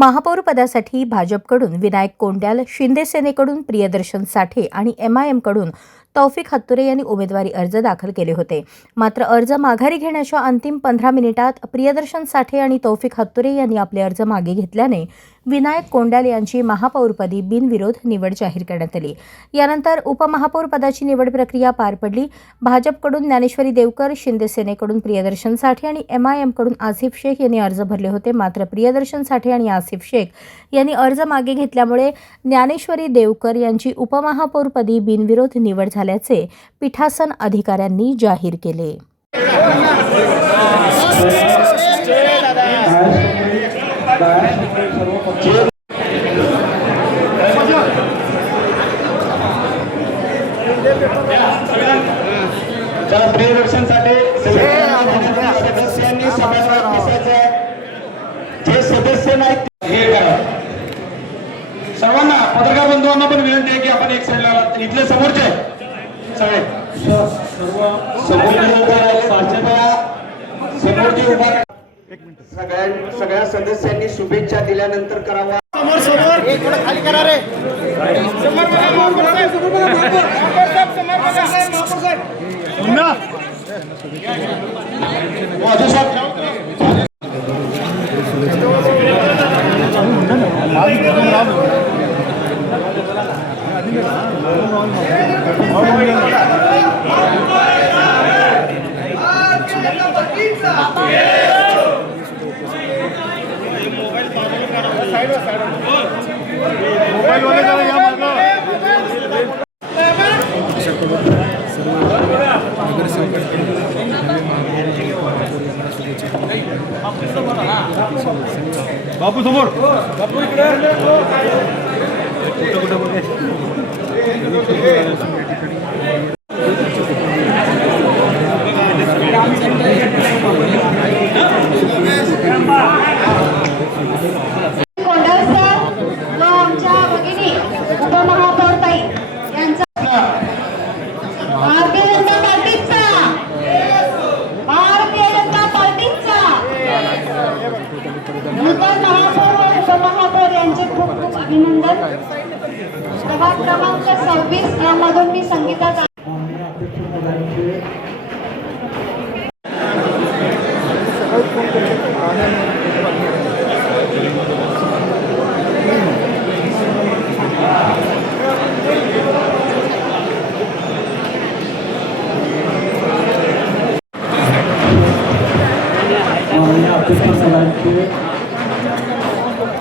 महापौर पदासाठी भाजपकडून विनायक कोंड्याल, शिंदे सेनेकडून प्रियदर्शन साठे आणि MIM-कडून तौफिक हत्तुरे यांनी उमेदवारी अर्ज दाखल केले होते. मात्र अर्ज माघारी घेण्याच्या अंतिम 15 मिनिटात प्रियदर्शन साठे आणि तौफिक हत्तुरे यांनी आपले अर्ज मागे घेतल्याने विनायक कोंड्याल यांची महापौरपदी बिनविरोध निवड जाहीर करण्यात आली. यानंतर उपमहापौर पदाची निवड प्रक्रिया पार पडली. भाजपकडून ज्ञानेश्वरी देवकर, शिंदे सेनेकडून प्रियदर्शन साठे आणि MIM-कडून आसिफ शेख यांनी अर्ज भरले होते. मात्र प्रियदर्शन साठे आणि आसिफ शेख यांनी अर्ज मागे घेतल्यामुळे ज्ञानेश्वरी देवकर यांची उपमहापौरपदी बिनविरोध निवड झाल्याचे पीठासन अधिकाऱ्यांनी जाहीर केले. प्रियदर्शनसाठी सदस्यांनी जे सदस्य नाहीत हे करा. सर्वांना पत्रकार बंधूंना पण विनंती आहे की आपण एक साईडला इथले समोरचे सगळे समोरचे उभा सगळ्या सदस्यांनी शुभेच्छा दिल्यानंतर करावा. समोर एक थोडं खाली करा रे. बापू समोर बापू इकडे महापौर यांचे खूप खूप अभिनंदन. प्रभाग क्रमांक 26 यामधून मी संगीता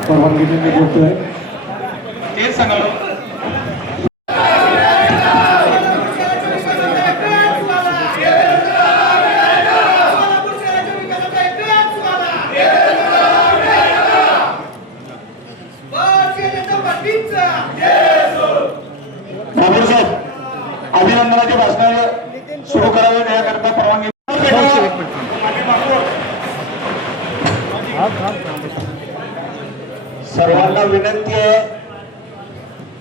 परवानगीने बोलतोय तेच सांगा. बाबूर साहेब अभिनंदनाचे भाषण सुरू करावे याकरता परवानगी. सर्वांना विनंती आहे